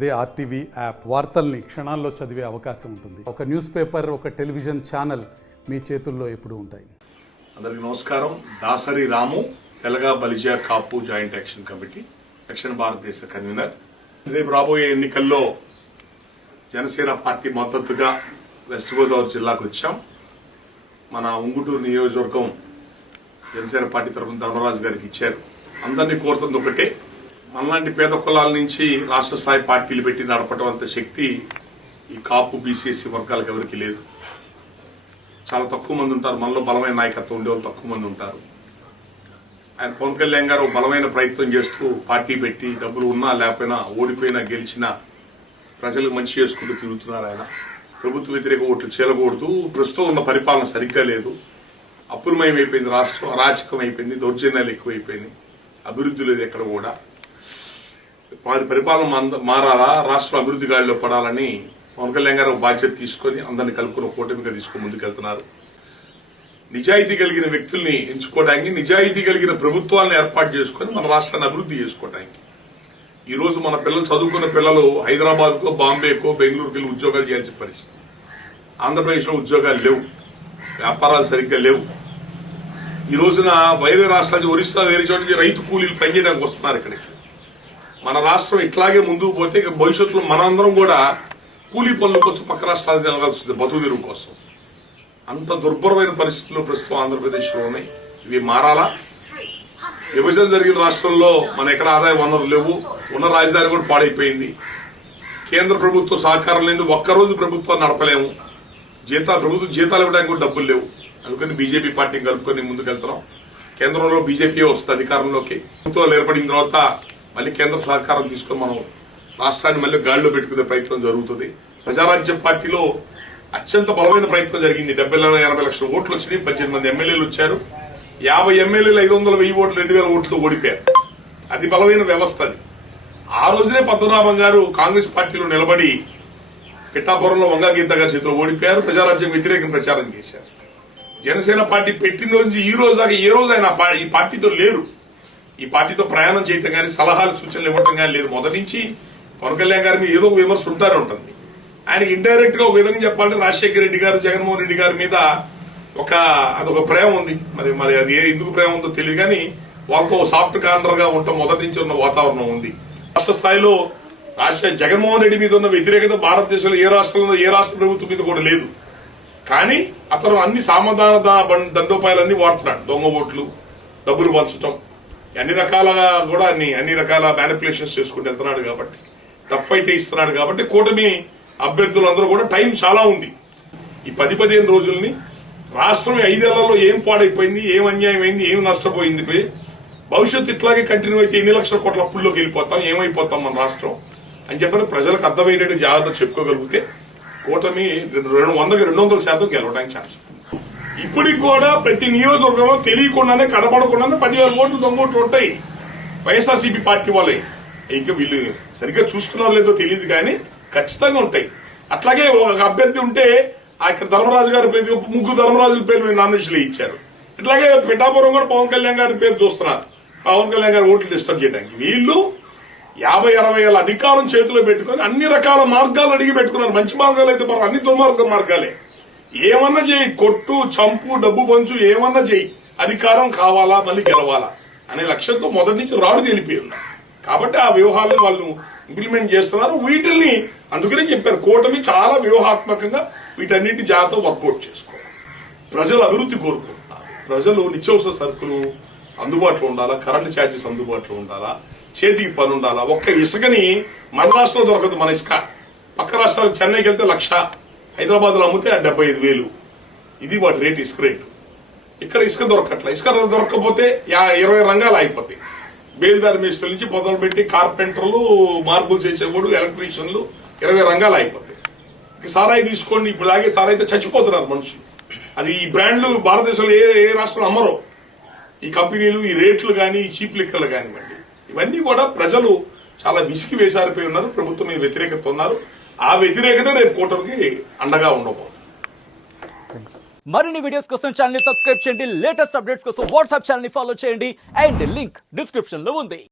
అదే RTV app వార్తల్ని క్షణాల్లో చదివే అవకాశం ఉంటుంది. ఒక న్యూస్ పేపర్, ఒక టెలివిజన్ ఛానల్ మీ చేతుల్లో ఎప్పుడూ ఉంటాయి. అందరికీ నమస్కారం. దాసరి రాము, తెలగ బలిజా కాపు జాయింట్ యాక్షన్ కమిటీ దక్షిణ భారతదేశ కన్వీనర్. రేపు రాబోయే ఎన్నికల్లో జనసేన పార్టీ మద్దతుగా వెస్ట్ గోదావరి జిల్లాకు వచ్చాం. మన ఉంగుటూరు నియోజకవర్గం జనసేన పార్టీ తరఫున ధర్మరాజు గారికి ఇచ్చారు. అందరినీ కోరుతుంది ఒకటే, మనలాంటి పేద కులాల నుంచి రాష్ట్ర స్థాయి పార్టీలు పెట్టి నడపడం అంత శక్తి ఈ కాపు బీసీఎస్సీ వర్గాలకు ఎవరికి లేదు. చాలా తక్కువ మంది ఉంటారు. మనలో బలమైన నాయకత్వం ఉండేవాళ్ళు తక్కువ మంది ఉంటారు. ఆయన పవన్ కళ్యాణ్ గారు బలమైన ప్రయత్నం చేస్తూ పార్టీ పెట్టి డబ్బులు ఉన్నా లేకపోయినా, ఓడిపోయినా గెలిచినా ప్రజలకు మంచి చేసుకుంటూ తిరుగుతున్నారు. ఆయన ప్రభుత్వ వ్యతిరేక ఓట్లు చేయకూడదు. ప్రస్తుతం ఉన్న పరిపాలన సరిగ్గా లేదు. అపురమయం అయిపోయింది రాష్ట్రం, అరాచకం అయిపోయింది, దౌర్జన్యాలు ఎక్కువైపోయింది, అభివృద్ధి లేదు ఎక్కడ కూడా. వారి పరిపాలన మారాలా, రాష్ట్రం అభివృద్ధి గాడిలో పడాలని పవన్ కళ్యాణ్ గారు బాధ్యత తీసుకుని అందరినీ కలుపుకుని కూటమిగా తీసుకుని ముందుకెళ్తున్నారు. నిజాయితీ కలిగిన వ్యక్తుల్ని ఎంచుకోవడానికి, నిజాయితీ కలిగిన ప్రభుత్వాలను ఏర్పాటు చేసుకుని మన రాష్ట్రాన్ని అభివృద్ధి చేసుకోవడానికి. ఈ రోజు మన పిల్లలు, చదువుకున్న పిల్లలు హైదరాబాద్కో, బాంబేకో, బెంగళూరుకి ఉద్యోగాలు చేయాల్సిన పరిస్థితి. ఆంధ్రప్రదేశ్లో ఉద్యోగాలు లేవు, వ్యాపారాలు సరిగ్గా లేవు. ఈ రోజున వేరే రాష్ట్రాలు, ఒరిస్సా వేరే చోటికి రైతు కూలీలు పనిచేయడానికి వస్తున్నారు ఇక్కడికి. మన రాష్ట్రం ఇట్లాగే ముందుకు పోతే ఇక భవిష్యత్తులో మనందరం కూడా కూలీ పనుల కోసం పక్క రాష్ట్రాలకు వెళ్ళాల్సింది, బతుకు తెరువు కోసం. అంత దుర్భరమైన పరిస్థితుల్లో ప్రస్తుతం ఆంధ్రప్రదేశ్లో ఉన్నాయి. ఇవి మారాలా? విభజన జరిగిన రాష్ట్రంలో మన ఎక్కడ ఆదాయ వనరులు లేవు, ఉన్న రాజధాని కూడా పాడైపోయింది. కేంద్ర ప్రభుత్వం సహకారం లేదు, ఒక్కరోజు ప్రభుత్వాన్ని నడపలేము. ప్రభుత్వం జీతాలు ఇవ్వడానికి కూడా డబ్బులు లేవు. అందుకని బీజేపీ పార్టీని కలుపుకొని ముందుకెళ్తున్నాం. కేంద్రంలో బీజేపీ వస్తుంది అధికారంలోకి. ప్రభుత్వాలు ఏర్పడిన తర్వాత మళ్ళీ కేంద్ర సహకారం తీసుకుని మనం రాష్ట్రాన్ని మళ్ళీ గాడిలో పెట్టుకునే ప్రయత్నం జరుగుతుంది. ప్రజారాజ్యం పార్టీలో అత్యంత బలమైన ప్రయత్నం జరిగింది. 70-80 లక్షల ఓట్లు వచ్చినాయి, 18 మంది ఎమ్మెల్యేలు వచ్చారు. 50 ఎమ్మెల్యేలు 500-1000 ఓట్లు, 2000 ఓట్లతో ఓడిపోయారు. అది బలమైన వ్యవస్థ. అది ఆ రోజునే పద్మనాభం గారు కాంగ్రెస్ పార్టీలో నిలబడి పిఠాపురంలో వంగా గీత గారి చేతిలో ఓడిపోయారు. ప్రజారాజ్యం వ్యతిరేకం ప్రచారం చేశారు. జనసేన పార్టీ పెట్టిన నుంచి ఈ రోజు దాకా ఏ రోజు ఆయన ఈ పార్టీతో లేరు. ఈ పార్టీతో ప్రయాణం చేయటం కానీ, సలహాలు సూచనలు ఇవ్వటం కానీ లేదు. మొదటి నుంచి పవన్ కళ్యాణ్ గారి మీద ఏదో ఒక విమర్శ ఉంటానే ఉంటుంది. ఆయనకి ఇండైరెక్ట్ గా ఒక విధంగా చెప్పాలంటే రాజశేఖర రెడ్డి గారు, జగన్మోహన్ రెడ్డి గారి మీద అదొక ప్రేమ ఉంది. మరి అది ఎందుకు ప్రేమ ఉందో తెలియదు కానీ వాళ్ళతో సాఫ్ట్ కార్నర్ గా ఉండటం మొదటి నుంచి ఉన్న వాతావరణం ఉంది. రాష్ట్ర స్థాయిలో జగన్మోహన్ రెడ్డి మీద ఉన్న వ్యతిరేకత భారతదేశంలో ఏ రాష్ట్రంలో, ఏ రాష్ట్ర ప్రభుత్వం మీద కూడా లేదు. కానీ అతను అన్ని సామధాన దండోపాయాలన్నీ వాడుతున్నాడు. దొంగ ఓట్లు, డబ్బులు పంచడం, అన్ని రకాలుగా కూడా అన్ని రకాల మ్యానిపులేషన్స్ చేసుకుంటూ వెళ్తున్నాడు. కాబట్టి టఫ్ ఫైట్ ఇస్తున్నాడు. కాబట్టి కూటమి అభ్యర్థులందరూ కూడా టైం చాలా ఉంది. ఈ 10-15 రోజుల్ని రాష్ట్రం 5 ఏళ్లలో ఏం పాడైపోయింది, ఏం అన్యాయం అయింది, ఏం నష్టపోయింది, భవిష్యత్తు ఇట్లాగే కంటిన్యూ అయితే ఎన్ని లక్షల కోట్ల అప్పుల్లోకి వెళ్ళిపోతాం, ఏమైపోతాం మన రాష్ట్రం అని చెప్పని ప్రజలకు అర్థమయ్యేటట్టు జాగ్రత్త చెప్పుకోగలిగితే కూటమి 100% గెలవడానికి ఛాన్స్ ఉంది. ఇప్పటికి కూడా ప్రతి నియోజకవర్గంలో తెలియకుండానే, కనబడకుండానే 10,000 ఓట్లు, దొంగ ఓట్లు ఉంటాయి వైఎస్ఆర్సీపీ పార్టీ వాళ్ళే. ఇంకా వీళ్ళు సరిగ్గా చూసుకున్నారో లేదో తెలియదు కానీ ఖచ్చితంగా ఉంటాయి. అట్లాగే ఒక అభ్యర్థి ఉంటే ఇక్కడ ధర్మరాజు గారి పేరు, 3 ధర్మరాజుల పేరు నామినేషన్లు ఇచ్చారు. ఇట్లాగే పిఠాపురం కూడా పవన్ కళ్యాణ్ గారి పేరు చూస్తున్నారు, పవన్ కళ్యాణ్ గారి ఓట్లు డిస్టర్బ్ చేయడానికి. వీళ్ళు 50-60 ఏళ్ళ అధికారం చేతిలో పెట్టుకుని అన్ని రకాల మార్గాలు అడిగి పెట్టుకున్నారు. మంచి మార్గాలు అయితే మనం అన్ని దుర్మార్గ మార్గాలే. ఏమన్నా చేయి, కొట్టు, చంపు, డబ్బు పంచు, ఏమన్నా చేయి, అధికారం కావాలా, మళ్ళీ గెలవాలా అనే లక్ష్యంతో మొదటి నుంచి రాడు తెలిపోయి ఉన్నారు. కాబట్టి ఆ వ్యూహాలను వాళ్ళు ఇంప్లిమెంట్ చేస్తున్నారు. వీటిల్ని అందుకనే చెప్పారు, కూటమి చాలా వ్యూహాత్మకంగా వీటన్నిటిని జాగ్రత్తగా వర్కౌట్ చేసుకోవాలి. ప్రజలు అభివృద్ధి కోరుకుంటున్నారు. ప్రజలు నిత్యావసర సరుకులు అందుబాటులో ఉండాలా, కరెంటు ఛార్జెస్ అందుబాటులో ఉండాలా, చేతికి పని ఉండాలా. ఒక్క ఇసుకని మన రాష్ట్రంలో దొరకదు. మన ఇసుక పక్క రాష్ట్రాలకు చెన్నైకి వెళ్తే 1,00,000, హైదరాబాద్ లో అమ్మితే 75,000. ఇది వాటి రేటు, ఇసుక రేటు. ఇక్కడ ఇసుక దొరకట్లే. ఇసుక దొరకకపోతే 20 రంగాలు అయిపోతాయి. బేల్దారి మేస్త్రుల నుంచి పొదలు పెట్టి కార్పెంటర్లు, మార్బుల్ చేసేవాడు, ఎలక్ట్రీషియన్లు, 20 రంగాలు అయిపోతాయి. ఇక సారాయి తీసుకోండి, ఇప్పుడు తాగే సారాయితో చచ్చిపోతున్నారు మనుషులు. అది ఈ బ్రాండ్లు భారతదేశంలో ఏ రాష్ట్రంలో అమ్మరో. ఈ కంపెనీలు, ఈ రేట్లు కానీ, ఈ చీప్ లిక్కర్లు కానివ్వండి, ఇవన్నీ కూడా ప్రజలు చాలా విసిగి వేసారిపోయి ఉన్నారు. ప్రభుత్వం మీద వ్యతిరేకత ఉన్నారు. ఆ వ్యతిరేకత రేపు కూటమికి అండగా ఉండబోతుంది. మరిన్ని వీడియోస్ కోసం ఛానల్ ని సబ్స్క్రైబ్ చేయండి. లేటెస్ట్ అప్డేట్స్ కోసం వాట్సాప్ ఛానల్ ని ఫాలో చేయండి. అండ్ లింక్ డిస్క్రిప్షన్ లో ఉంది.